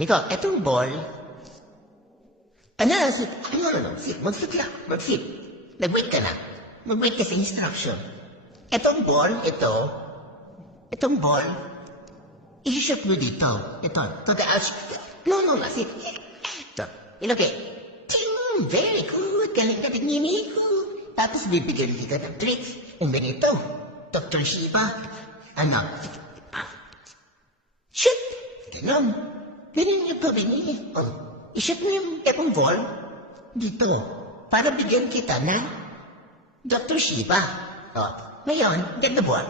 Miko, etong ball, ano, sit, mag-sit lang, mag-sit. Nag-wait ka na. Mag-wait ka sa instruction. Etong ball, itong ball, i-shoot mo dito. Ito, to the outside. No, sit. Ito, ilagay. Ting, very good. Galing ka tingin ko. Tapos bibigyan kita ng tricks. And then ito, Dr. Shiba. Ano? Shoot! Ganon. Ganyan yung pabini. Oh, i-shoot mo yung etong ball dito. Para bigyan kita ng Dr. Shiba. Oh, ngayon, get the ball.